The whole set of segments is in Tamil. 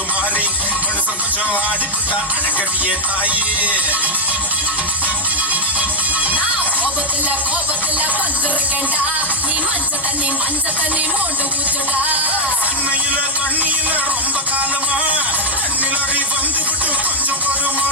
முத்துமாரி மனுஷன் கொஞ்சம் ஆடிப்புட்டா அடக்கறியே தாயே கோபத்துல வந்திருக்கேன்டா நீ மஞ்ச தண்ணி மோண்டு ஊத்துடா தண்ணியில ரொம்ப காலமா தண்ணிலறி வந்து விட்டு கொஞ்சம் வருமா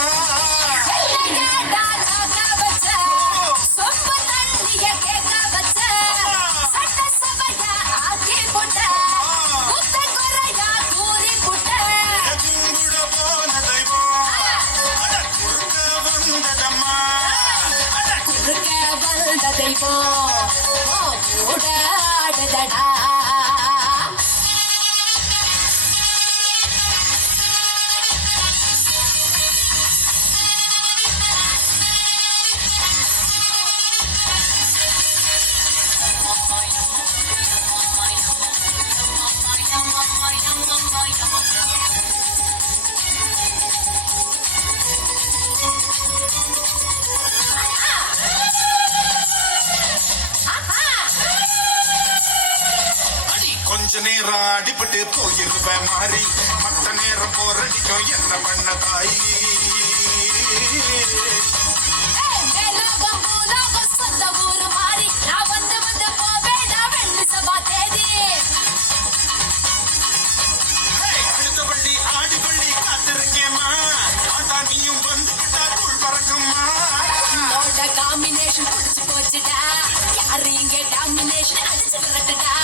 கொஞ்ச நேரம் அடிபட்டு போயிருவேன் மாறி மத்த நேரம் போரடிக்கும் என்ன பண்ண தாயி அடுத்தபள்ளி ஆடிப்பள்ளி காத்திருக்கேம்மா ஆட்டா நீயும் வந்து விட்டா தூள் பறக்குமா காம்பினேஷன் பிடிச்சு போச்சுடா யாரு இங்க டாமினேஷன் அடிச்சு விரட்டுடா